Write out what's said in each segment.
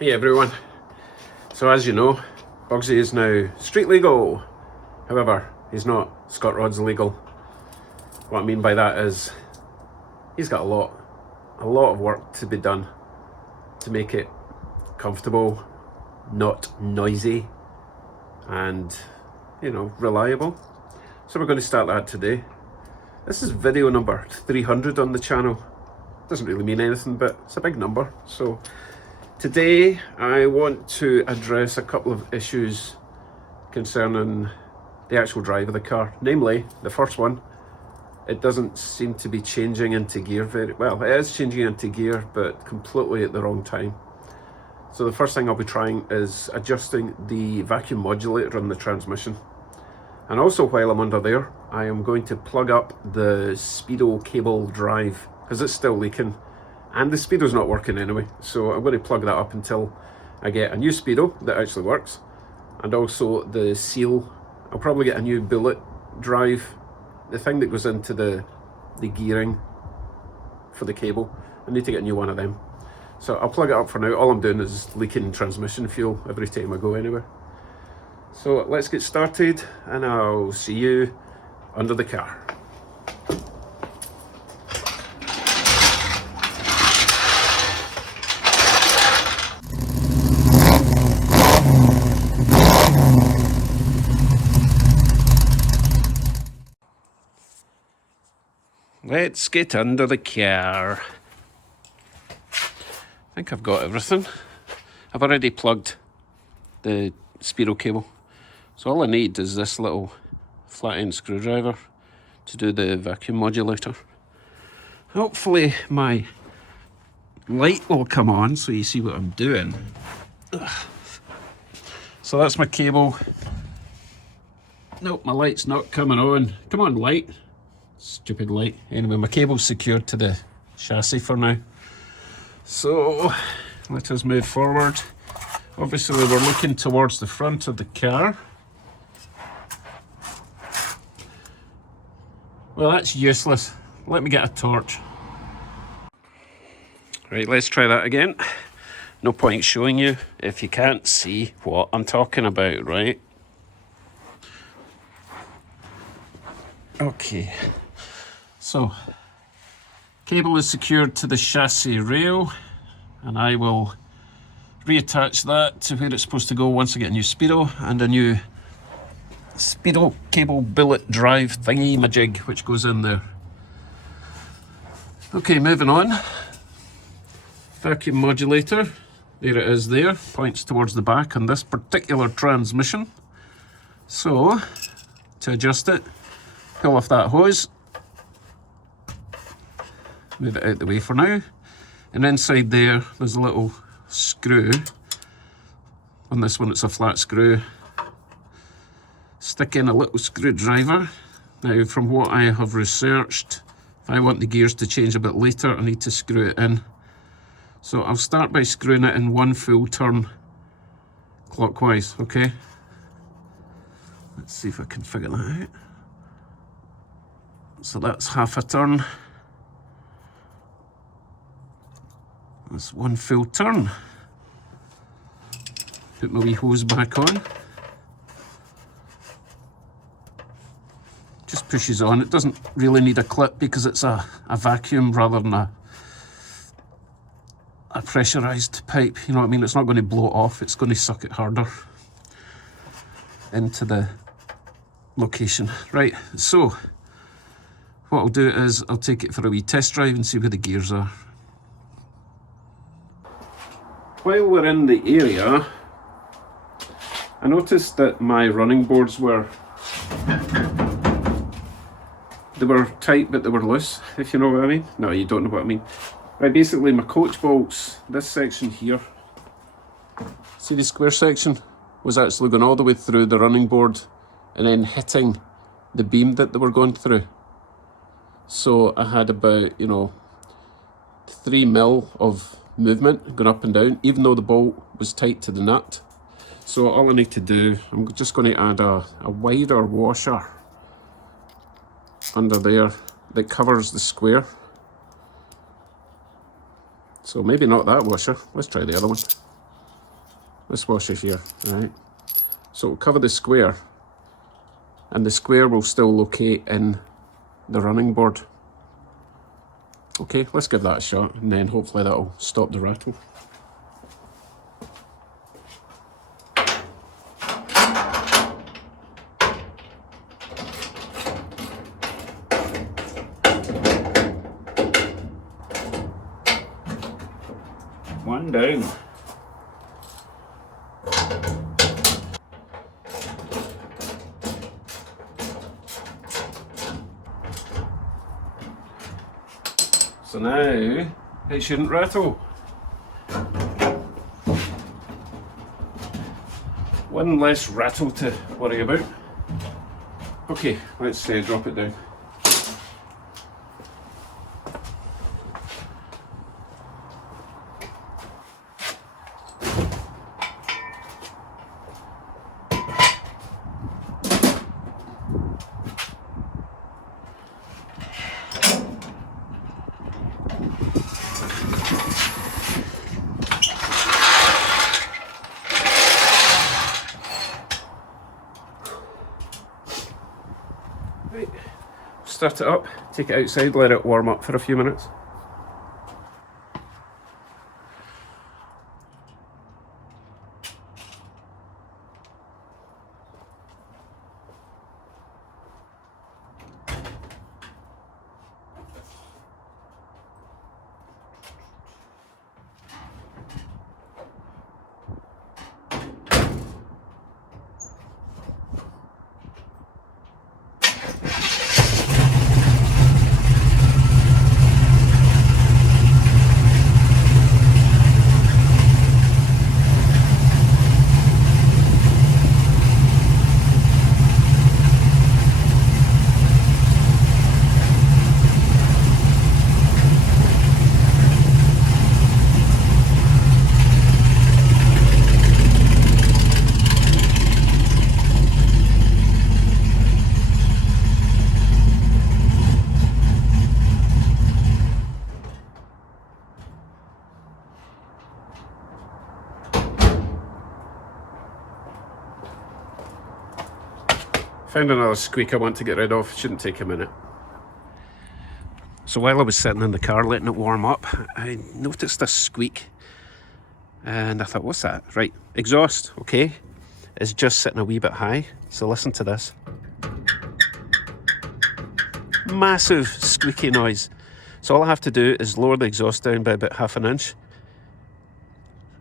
Hey everyone. So as you know, Bugsy is now street legal. However, he's not Scott Rod's legal. What I mean by that is he's got a lot of work to be done to make it comfortable, not noisy, and reliable. So we're going to start that today. This is video number 300 on the channel. Doesn't really mean anything, but it's a big number. So today I want to address a couple of issues concerning the actual drive of the car. Namely, the first one, it doesn't seem to be changing into gear very well. It is changing into gear, but completely at the wrong time. So the first thing I'll be trying is adjusting the vacuum modulator on the transmission. And also while I'm under there, I am going to plug up the speedo cable drive because it's still leaking. And the speedo's not working anyway, so I'm going to plug that up until I get a new speedo that actually works. And also the seal. I'll probably get a new bullet drive, the thing that goes into the gearing for the cable. I need to get a new one of them. So I'll plug it up for now. All I'm doing is leaking transmission fuel every time I go anywhere. So let's get started and I'll see you under the car. Let's get under the car. I think I've got everything. I've already plugged the speedo cable. So all I need is this little flat end screwdriver to do the vacuum modulator. Hopefully my light will come on so you see what I'm doing. Ugh. So that's my cable. Nope, my light's not coming on. Come on, light. Stupid light. Anyway, my cable's secured to the chassis for now. So let us move forward. Obviously we're looking towards the front of the car. Well, that's useless. Let me get a torch. Right, let's try that again. No point showing you if you can't see what I'm talking about, right? Okay. So, cable is secured to the chassis rail, and I will reattach that to where it's supposed to go once I get a new speedo and a new speedo cable bullet drive thingy majig which goes in there. Okay, moving on. Vacuum modulator, there it is there, points towards the back on this particular transmission. So, to adjust it, pull off that hose, move it out the way for now, and inside there's a little screw. On this one it's a flat screw. Stick in a little screwdriver. Now from what I have researched, if I want the gears to change a bit later, I need to screw it in. So I'll start by screwing it in one full turn clockwise, okay? Let's see if I can figure that out. So that's half a turn. That's one full turn. Put my wee hose back on. Just pushes on. It doesn't really need a clip because it's a vacuum rather than a pressurized pipe. You know what I mean? It's not going to blow it off. It's going to suck it harder into the location. Right, so what I'll do is I'll take it for a wee test drive and see where the gears are. While we're in the area, I noticed that my running boards were tight but they were loose, if you know what I mean. No, you don't know what I mean. Right, basically my coach bolts, this section here, see the square section, was actually going all the way through the running board and then hitting the beam that they were going through. So I had about, 3 mil of movement going up and down, even though the bolt was tight to the nut. So all I need to do, I'm just going to add a wider washer under there that covers the square. So maybe not that washer, let's try the other one. this washer here, right? So it'll cover the square, and the square will still locate in the running board. Okay, let's give that a shot, and then hopefully that'll stop the rattle. One down. So now it shouldn't rattle. One less rattle to worry about. Okay, let's drop it down. Right, start it up, take it outside, let it warm up for a few minutes. Found another squeak I want to get rid of, shouldn't take a minute. So while I was sitting in the car letting it warm up, I noticed this squeak and I thought, what's that? Right, exhaust, okay, is just sitting a wee bit high, so listen to this. Massive squeaky noise. So all I have to do is lower the exhaust down by about 1/2 inch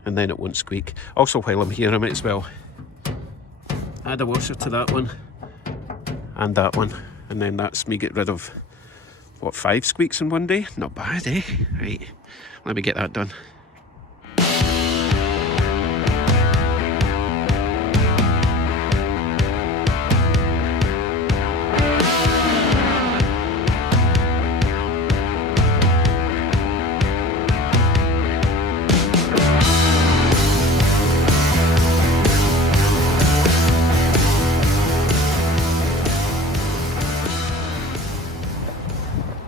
and then it won't squeak. Also, while I'm here, I might as well add a washer to that one and that one, and then that's me get rid of, what, 5 squeaks in one day? Not bad, eh? Right, let me get that done.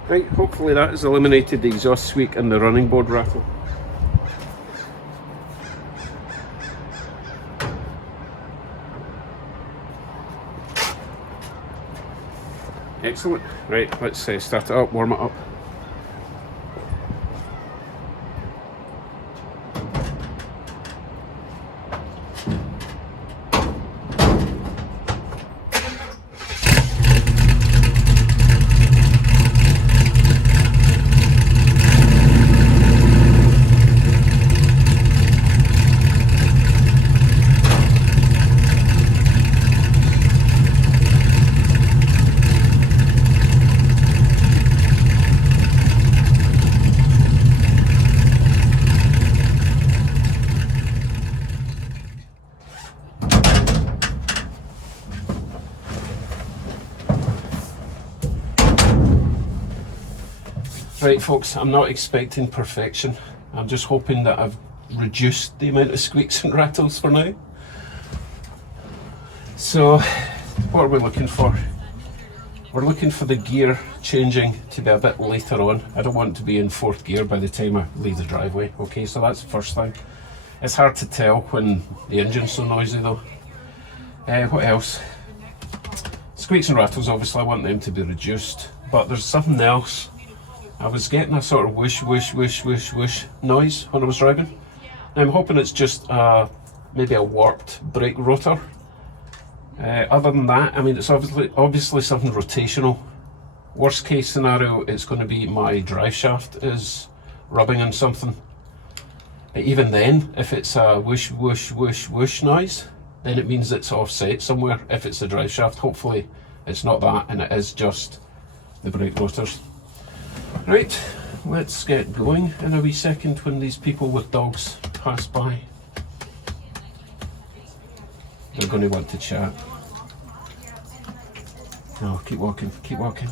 Right, hopefully that has eliminated the exhaust squeak and the running board rattle. Excellent. Right, let's start it up, warm it up. Right folks, I'm not expecting perfection. I'm just hoping that I've reduced the amount of squeaks and rattles for now. So, what are we looking for? We're looking for the gear changing to be a bit later on. I don't want to be in 4th gear by the time I leave the driveway. Okay, so that's the first thing. It's hard to tell when the engine's so noisy though. What else? Squeaks and rattles, obviously I want them to be reduced, but there's something else. I was getting a sort of whoosh whoosh whoosh whoosh whoosh noise when I was driving. Now I'm hoping it's just maybe a warped brake rotor. Other than that, I mean, it's obviously something rotational. Worst case scenario, it's going to be my drive shaft is rubbing on something. Even then, if it's a whoosh whoosh whoosh whoosh noise, then it means it's offset somewhere. If it's the drive shaft, hopefully it's not that and it is just the brake rotors. Right, let's get going in a wee second when these people with dogs pass by. They're going to want to chat. No, keep walking, keep walking.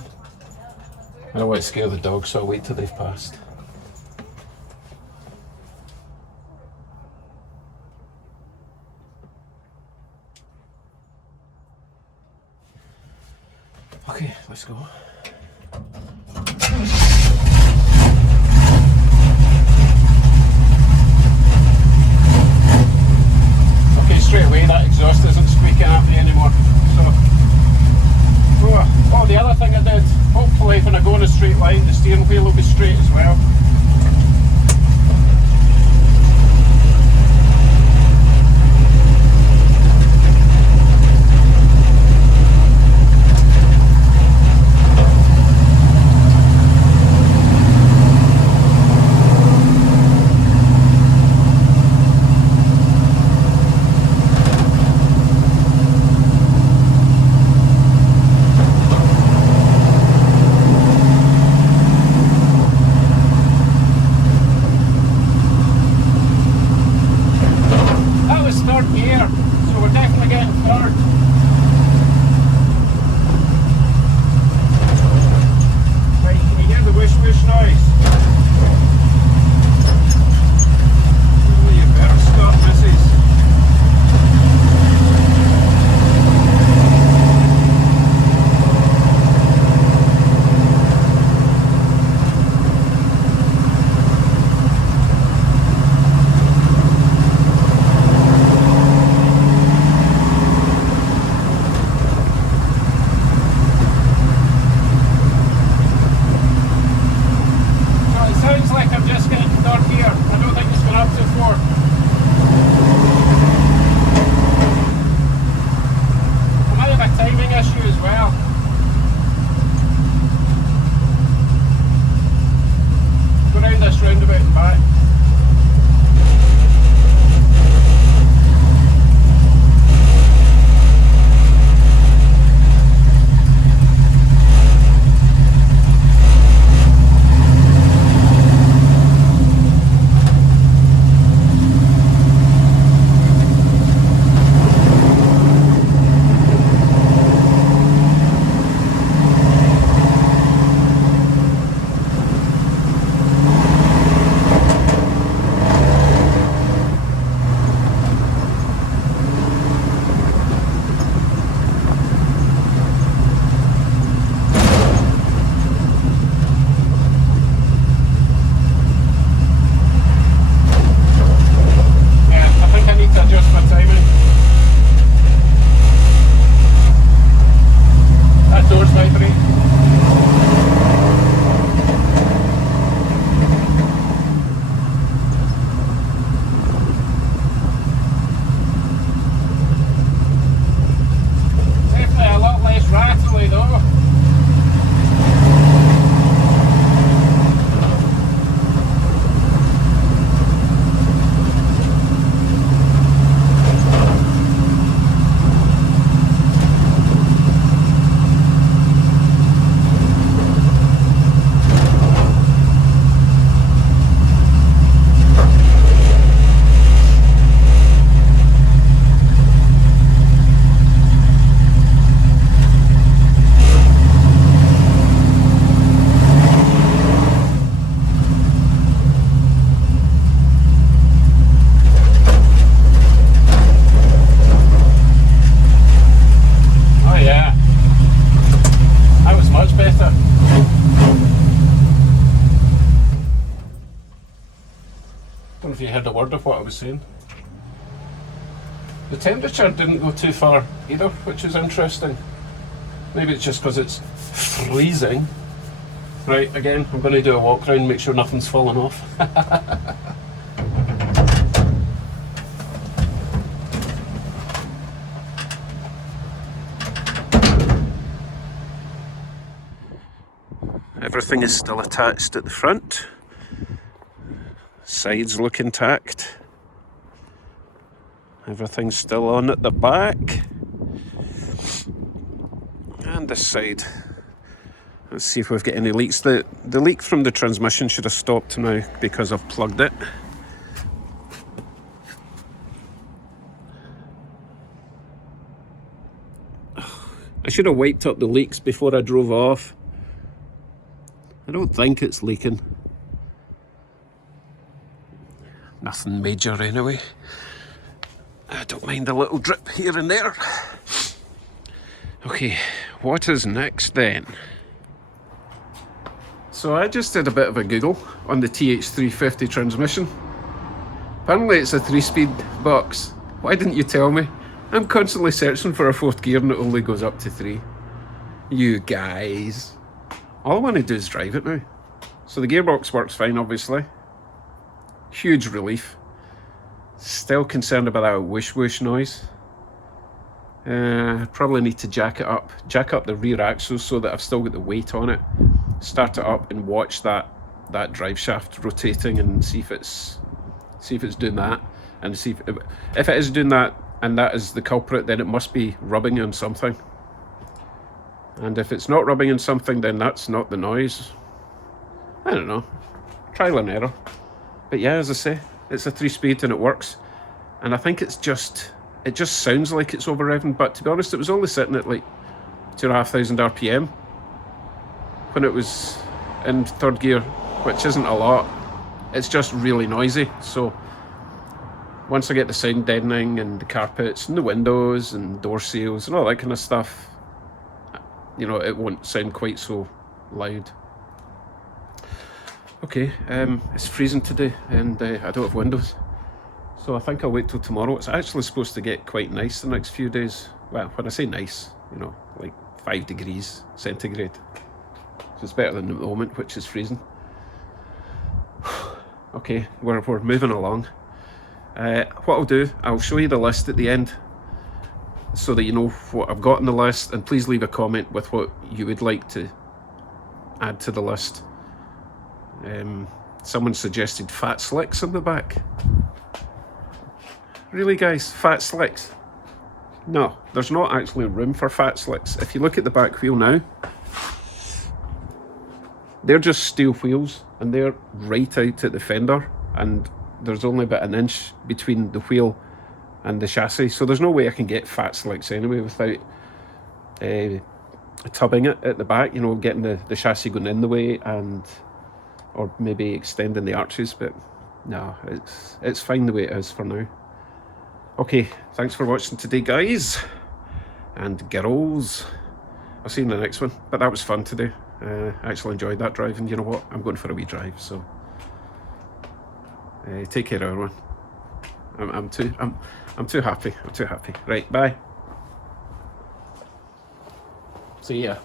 I don't want to scare the dogs, so I'll wait till they've passed. Okay, let's go. Okay, straight away that exhaust isn't squeaking at me anymore. So, oh, the other thing I did, hopefully when I go in a straight line, the steering wheel will be straight as well. Don't know if you heard a word of what I was saying. The temperature didn't go too far either, which is interesting. Maybe it's just because it's freezing. Right, again, I'm going to do a walk around, make sure nothing's fallen off. Everything is still attached at the front. Sides look intact. Everything's still on at the back. And this side. Let's see if we've got any leaks. The leak from the transmission should have stopped now because I've plugged it. I should have wiped up the leaks before I drove off. I don't think it's leaking. Nothing major anyway. I don't mind a little drip here and there. Okay, what is next then? So I just did a bit of a Google on the TH350 transmission. Apparently it's a 3-speed box. Why didn't you tell me? I'm constantly searching for a 4th gear and it only goes up to 3. You guys. All I want to do is drive it now. So the gearbox works fine, obviously. Huge relief. Still concerned about that whoosh whoosh noise. Probably need to jack up the rear axles so that I've still got the weight on it. Start it up and watch that drive shaft rotating and see if it's doing that, and see if it is doing that and that is the culprit, then it must be rubbing on something. And if it's not rubbing on something, then that's not the noise. I don't know. Trial and error. But yeah, as I say, it's a 3-speed and it works. And I think it just sounds like it's over revving, but to be honest, it was only sitting at like 2,500 RPM when it was in 3rd gear, which isn't a lot. It's just really noisy. So once I get the sound deadening and the carpets and the windows and door seals and all that kind of stuff, you know, it won't sound quite so loud. Okay, it's freezing today and I don't have windows. So I think I'll wait till tomorrow. It's actually supposed to get quite nice the next few days. Well, when I say nice, you know, like 5 degrees centigrade. So it's better than the moment, which is freezing. Okay, we're moving along. What I'll do, I'll show you the list at the end so that you know what I've got on the list, and please leave a comment with what you would like to add to the list. Someone suggested fat slicks on the back. Really guys, fat slicks? No, there's not actually room for fat slicks. If you look at the back wheel now, they're just steel wheels and they're right out at the fender, and there's only about an inch between the wheel and the chassis, so there's no way I can get fat slicks anyway without tubbing it at the back, you know, getting the chassis going in the way, and or maybe extending the arches, but no, it's fine the way it is for now. Okay, thanks for watching today, guys and girls. I'll see you in the next one. But that was fun today. I actually enjoyed that drive, and you know what? I'm going for a wee drive, so take care, everyone. I'm too happy. I'm too happy. Right, bye. See ya.